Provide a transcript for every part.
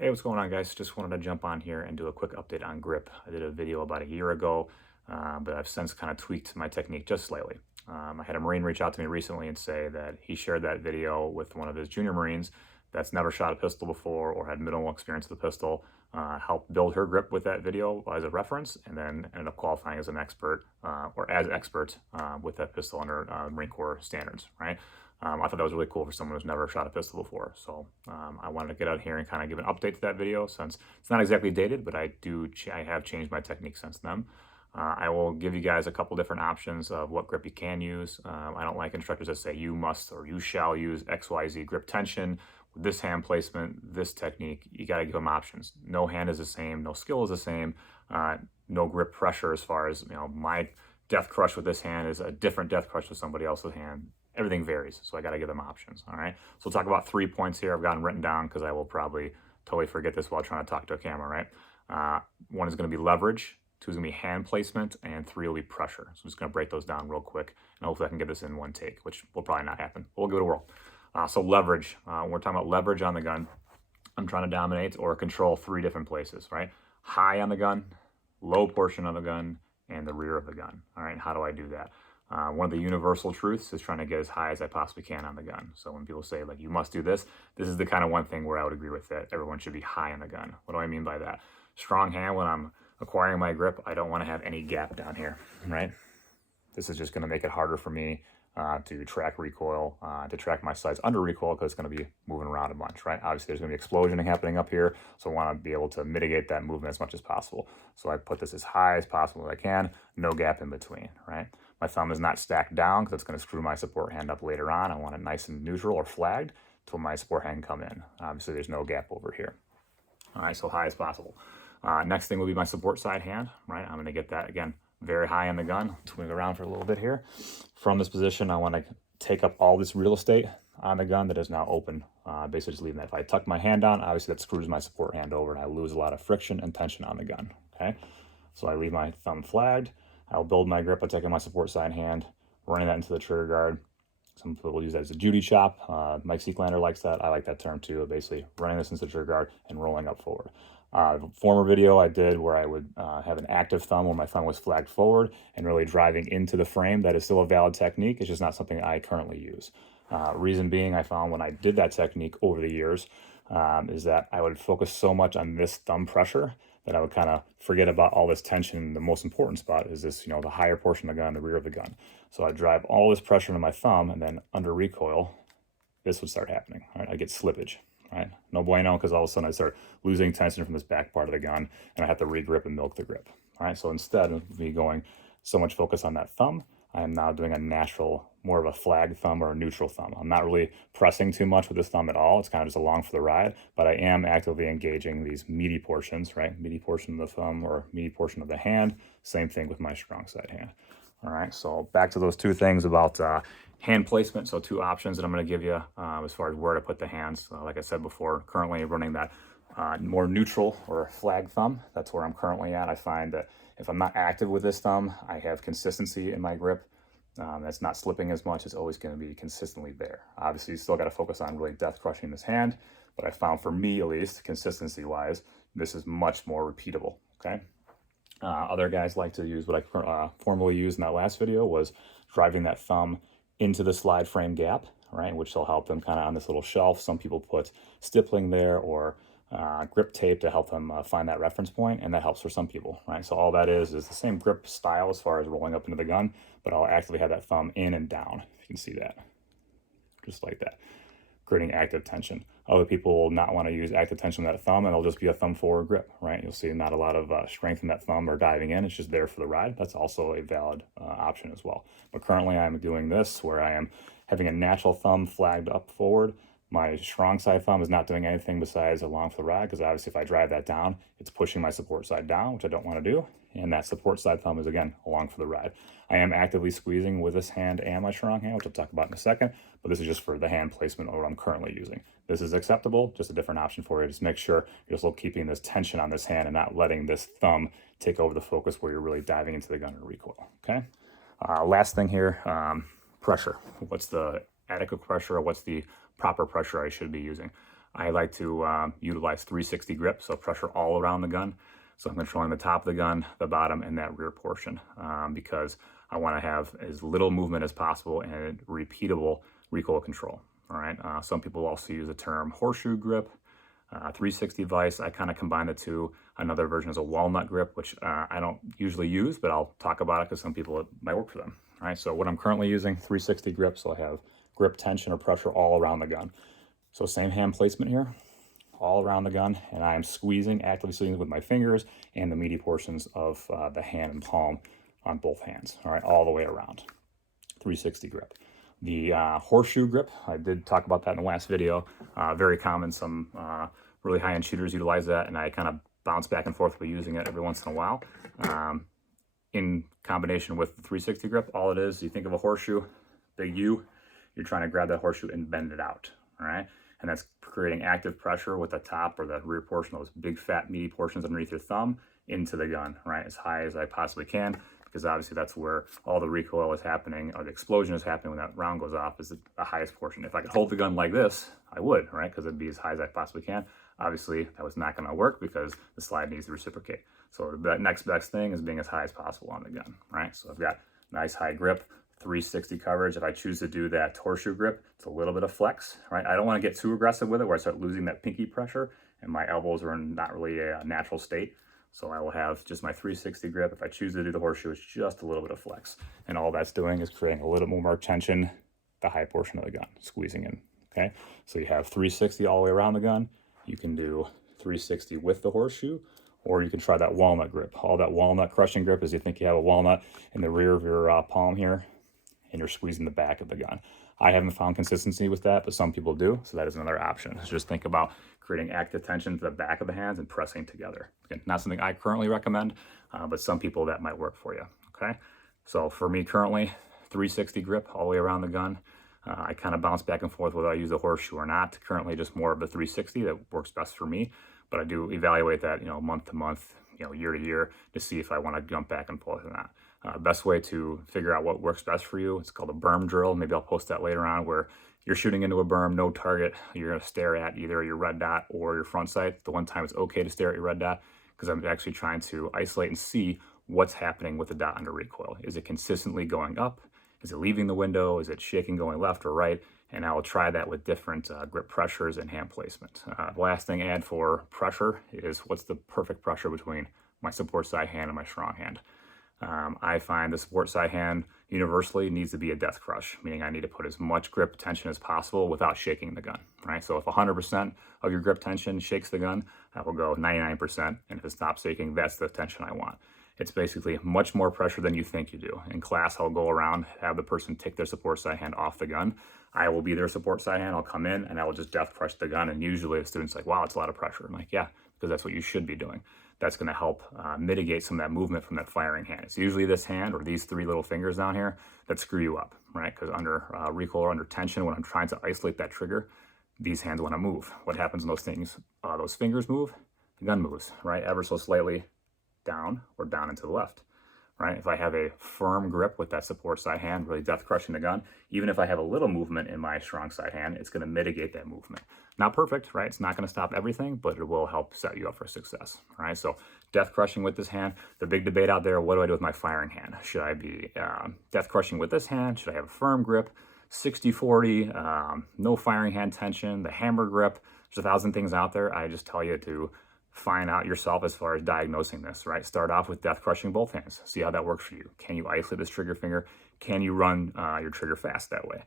Hey, what's going on, guys? Just wanted to jump on here and do a quick update on grip. I did a video about a year ago, but I've since kind of tweaked my technique just slightly. I had a Marine reach out to me recently and say that he shared that video with one of his junior Marines that's never shot a pistol before or had minimal experience with the pistol, helped build her grip with that video as a reference, and then ended up qualifying as an expert or as expert with that pistol under Marine Corps standards, right? I thought that was really cool for someone who's never shot a pistol before. So I wanted to get out here and kind of give an update to that video since it's not exactly dated, but I have changed my technique since then. I will give you guys a couple different options of what grip you can use. I don't like instructors that say you must or you shall use XYZ grip tension with this hand placement, this technique. You got to give them options. No hand is the same, no skill is the same, no grip pressure as far as, my death crush with this hand is a different death crush with somebody else's hand. Everything varies, so I got to give them options. All right, so we'll talk about 3 points here. I've gotten written down because I will probably totally forget this while trying to talk to a camera, right? One is going to be leverage, 2 is going to be hand placement, and 3 will be pressure. So I'm just going to break those down real quick, and hopefully I can get this in one take, which will probably not happen. We'll give it a whirl. So leverage, when we're talking about leverage on the gun, I'm trying to dominate or control 3 different places, right? High on the gun, low portion of the gun, and the rear of the gun. All right, how do I do that? One of the universal truths is trying to get as high as I possibly can on the gun. So when people say, like, you must do this, this is the kind of one thing where I would agree with that. Everyone should be high on the gun. What do I mean by that? Strong hand, when I'm acquiring my grip, I don't want to have any gap down here, right? This is just going to make it harder for me to track recoil, to track my sights under recoil, because it's going to be moving around a bunch, right? Obviously, there's going to be explosion happening up here, so I want to be able to mitigate that movement as much as possible. So I put this as high as possible as I can, no gap in between, right? My thumb is not stacked down because it's going to screw my support hand up later on. I want it nice and neutral or flagged until my support hand can come in. Obviously, there's no gap over here. All right, so high as possible. Next thing will be my support side hand, right? I'm going to get that, again, very high on the gun. Swing around for a little bit here. From this position, I want to take up all this real estate on the gun that is now open. Basically just leaving that. If I tuck my hand down, obviously that screws my support hand over and I lose a lot of friction and tension on the gun, okay? So I leave my thumb flagged. I'll build my grip by taking my support side hand, running that into the trigger guard. Some people will use that as a Judy chop. Mike Seeklander likes that. I like that term too. Basically running this into the trigger guard and rolling up forward. Former video I did where I would have an active thumb where my thumb was flagged forward and really driving into the frame. That is still a valid technique. It's just not something I currently use. Reason being, I found when I did that technique over the years is that I would focus so much on this thumb pressure that I would kind of forget about all this tension. The most important spot is this, the higher portion of the gun, the rear of the gun. So I drive all this pressure into my thumb, and then under recoil, this would start happening. Right? I get slippage. Right? No bueno, because all of a sudden I start losing tension from this back part of the gun, and I have to re-grip and milk the grip. All right, so instead of me going so much focus on that thumb, I am now doing a natural, more of a flag thumb or a neutral thumb. I'm not really pressing too much with this thumb at all. It's kind of just along for the ride, but I am actively engaging these meaty portions, right? Meaty portion of the thumb or meaty portion of the hand. Same thing with my strong side hand. All right, so back to those 2 things about hand placement. So 2 options that I'm going to give you as far as where to put the hands. Like I said before, currently running that more neutral or flag thumb. That's where I'm currently at. I find that if I'm not active with this thumb, I have consistency in my grip. That's not slipping as much. It's always going to be consistently there. Obviously, you still got to focus on really death crushing this hand, but I found, for me at least, consistency wise, this is much more repeatable. Okay. Other guys like to use what I formerly used in that last video was driving that thumb into the slide frame gap, right, which will help them kind of on this little shelf. Some people put stippling there or grip tape to help them find that reference point, and that helps for some people, right? So all that is the same grip style as far as rolling up into the gun, but I'll actually have that thumb in and down, if you can see that, just like that, creating active tension. Other people will not want to use active tension on that thumb, and it'll just be a thumb forward grip, right? You'll see not a lot of strength in that thumb or diving in. It's just there for the ride. That's also a valid option as well. But currently I'm doing this where I am having a natural thumb flagged up forward. My strong side thumb is not doing anything besides along for the ride, because obviously if I drive that down, it's pushing my support side down, which I don't want to do. And that support side thumb is, again, along for the ride. I am actively squeezing with this hand and my strong hand, which I'll talk about in a second, but this is just for the hand placement or what I'm currently using. This is acceptable, just a different option for you. Just make sure you're still keeping this tension on this hand and not letting this thumb take over the focus where you're really diving into the gun and recoil, okay? Last thing here, pressure. What's the adequate pressure or what's the proper pressure I should be using? I like to utilize 360 grip, so pressure all around the gun. So I'm controlling the top of the gun, the bottom, and that rear portion because I want to have as little movement as possible and repeatable recoil control. All right. Some people also use the term horseshoe grip, 360 vise. I kind of combine the two. Another version is a walnut grip, which I don't usually use, but I'll talk about it because some people, it might work for them. All right. So what I'm currently using, 360 grip. So I have grip tension or pressure all around the gun. So same hand placement here, all around the gun, and I am squeezing, actively squeezing with my fingers and the meaty portions of the hand and palm on both hands, all right, all the way around, 360 grip. The horseshoe grip, I did talk about that in the last video, very common. Some really high-end shooters utilize that, and I kind of bounce back and forth by using it every once in a while. In combination with the 360 grip, all it is, you think of a horseshoe, big U, you're trying to grab that horseshoe and bend it out, all right? And that's creating active pressure with the top or the rear portion, those big fat meaty portions underneath your thumb into the gun, right? As high as I possibly can, because obviously that's where all the recoil is happening, or the explosion is happening when that round goes off, is the highest portion. If I could hold the gun like this, I would, right? Because it'd be as high as I possibly can. Obviously, that was not gonna work because the slide needs to reciprocate. So the next best thing is being as high as possible on the gun, right? So I've got nice high grip, 360 coverage. If I choose to do that horseshoe grip, it's a little bit of flex, right? I don't want to get too aggressive with it where I start losing that pinky pressure and my elbows are in not really a natural state. So I will have just my 360 grip. If I choose to do the horseshoe, it's just a little bit of flex. And all that's doing is creating a little more tension, the high portion of the gun, squeezing in, okay? So you have 360 all the way around the gun. You can do 360 with the horseshoe, or you can try that walnut grip. All that walnut crushing grip is you think you have a walnut in the rear of your palm here, and you're squeezing the back of the gun. I haven't found consistency with that, but some people do, so that is another option. So just think about creating active tension to the back of the hands and pressing together. Again, not something I currently recommend, but some people that might work for you, okay? So for me currently, 360 grip all the way around the gun. I kind of bounce back and forth whether I use a horseshoe or not. Currently just more of the 360 that works best for me, but I do evaluate that, month to month, year to year to see if I want to jump back and forth or not. Best way to figure out what works best for you, it's called a berm drill. Maybe I'll post that later on, where you're shooting into a berm, no target. You're going to stare at either your red dot or your front sight. The one time it's okay to stare at your red dot, because I'm actually trying to isolate and see what's happening with the dot under recoil. Is it consistently going up? Is it leaving the window? Is it shaking going left or right? And I will try that with different grip pressures and hand placement. The last thing I add for pressure is what's the perfect pressure between my support side hand and my strong hand. I find the support side hand universally needs to be a death crush, meaning I need to put as much grip tension as possible without shaking the gun, right? So if 100% of your grip tension shakes the gun, that will go 99%. And if it stops shaking, that's the tension I want. It's basically much more pressure than you think you do. In class, I'll go around, have the person take their support side hand off the gun. I will be their support side hand. I'll come in and I will just death crush the gun. And usually the student's like, wow, it's a lot of pressure. I'm like, yeah, because that's what you should be doing. That's going to help mitigate some of that movement from that firing hand. It's usually this hand or these three little fingers down here that screw you up, right? Because under recoil or under tension, when I'm trying to isolate that trigger, these hands want to move. What happens when those fingers move? The gun moves, right? Ever so slightly down or down and to the left, right? If I have a firm grip with that support side hand, really death crushing the gun, even if I have a little movement in my strong side hand, it's going to mitigate that movement. Not perfect, right? It's not going to stop everything, but it will help set you up for success, right? So death crushing with this hand. The big debate out there, what do I do with my firing hand? Should I be death crushing with this hand? Should I have a firm grip? 60-40, no firing hand tension, the hammer grip. There's 1,000 things out there. I just tell you to find out yourself as far as diagnosing this, right? Start off with death crushing both hands. See how that works for you. Can you isolate this trigger finger? Can you run your trigger fast that way?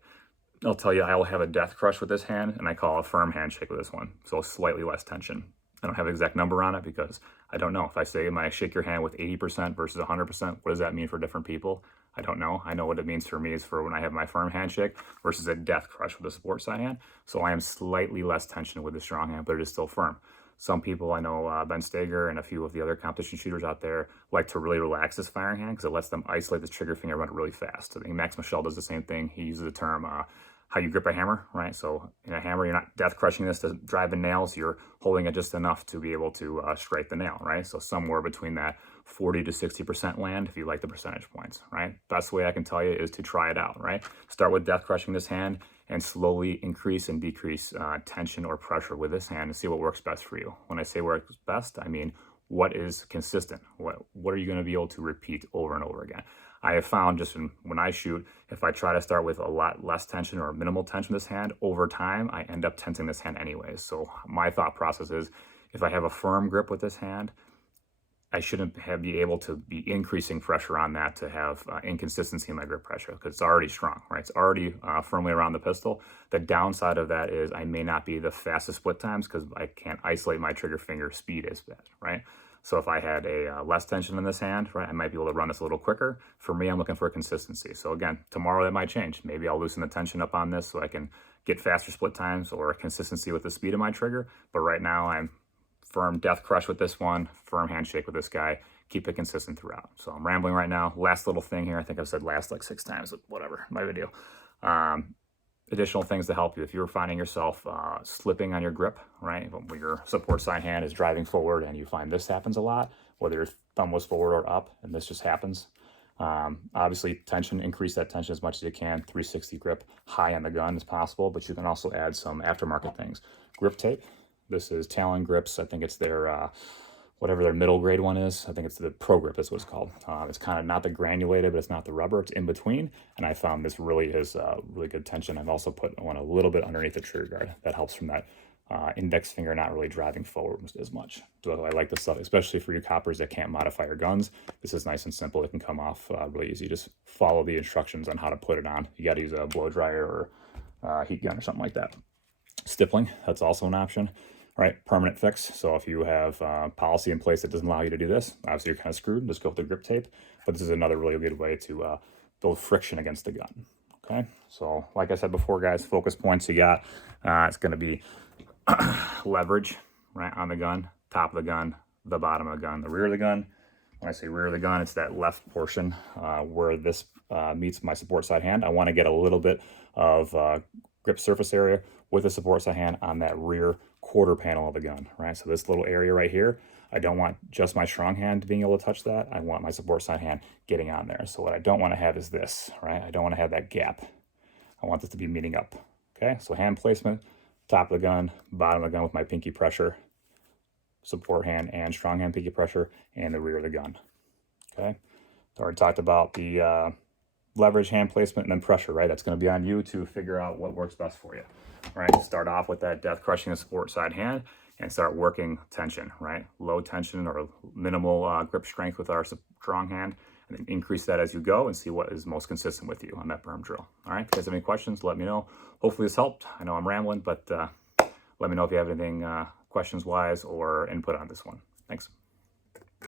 I'll tell you, I will have a death crush with this hand, and I call a firm handshake with this one. So slightly less tension. I don't have an exact number on it because I don't know. If I say, I shake your hand with 80% versus 100%, what does that mean for different people? I don't know. I know what it means for me is for when I have my firm handshake versus a death crush with a support side hand. So I am slightly less tension with the strong hand, but it is still firm. Some people, I know Ben Steger and a few of the other competition shooters out there like to really relax this firing hand because it lets them isolate this trigger finger, run it really fast. I think Max Michel does the same thing. He uses the term how you grip a hammer, right? So in a hammer, you're not death crushing this to drive in nails. You're holding it just enough to be able to strike the nail, right? So somewhere between that 40 to 60% land if you like the percentage points, right? Best way I can tell you is to try it out, right? Start with death crushing this hand. and slowly increase and decrease tension or pressure with this hand and see what works best for you. When I say works best, I mean what is consistent. What are you going to be able to repeat over and over again? I have found just when I shoot, if I try to start with a lot less tension or minimal tension with this hand, over time, I end up tensing this hand anyways. So my thought process is, if I have a firm grip with this hand, I shouldn't be able to be increasing pressure on that to have inconsistency in my grip pressure, because it's already strong, right? It's already firmly around the pistol. The downside of that is I may not be the fastest split times because I can't isolate my trigger finger speed as bad, right? So if I had a less tension in this hand, right, I might be able to run this a little quicker. For me, I'm looking for consistency. So again, tomorrow that might change. Maybe I'll loosen the tension up on this so I can get faster split times or consistency with the speed of my trigger. But right now I'm firm death crush with this one, firm handshake with this guy, keep it consistent throughout. So I'm rambling right now. Last little thing here, I think I've said last like 6 times, but whatever, my video. Additional things to help you. If you're finding yourself slipping on your grip, right, when your support side hand is driving forward and you find this happens a lot, whether your thumb was forward or up, and this just happens, obviously tension, increase that tension as much as you can. 360 grip high on the gun is possible, but you can also add some aftermarket things. Grip tape. This is Talon Grips. I think it's their, whatever their middle grade one is. I think it's the Pro Grip is what it's called. It's kind of not the granulated, but it's not the rubber. It's in between. And I found this really is really good tension. I've also put one a little bit underneath the trigger guard. That helps from that index finger not really driving forward as much. So I like this stuff, especially for you coppers that can't modify your guns. This is nice and simple. It can come off really easy. Just follow the instructions on how to put it on. You got to use a blow dryer or heat gun or something like that. Stippling, that's also an option. Right, permanent fix. So if you have policy in place that doesn't allow you to do this, obviously you're kind of screwed. Just go with the grip tape. But this is another really good way to build friction against the gun. Okay, so like I said before, guys, focus points you got. It's going to be leverage, right, on the gun, top of the gun, the bottom of the gun, the rear of the gun. When I say rear of the gun, it's that left portion where this meets my support side hand. I want to get a little bit of grip surface area with the support side hand on that rear quarter panel of the gun, right? So this little area right here, I don't want just my strong hand being able to touch that. I want my support side hand getting on there. So what I don't want to have is this, right? I don't want to have that gap. I want this to be meeting up, okay? So hand placement, top of the gun, bottom of the gun with my pinky pressure, support hand and strong hand pinky pressure, and the rear of the gun, okay? So I already talked about the leverage, hand placement, and then pressure, right? That's going to be on you to figure out what works best for you, right? Start off with that death crushing the support side hand and start working tension, right? Low tension or minimal grip strength with our strong hand, and then increase that as you go and see what is most consistent with you on that berm drill. All right, if you guys have any questions, let me know. Hopefully this helped. I know I'm rambling, but let me know if you have anything questions-wise or input on this one. Thanks.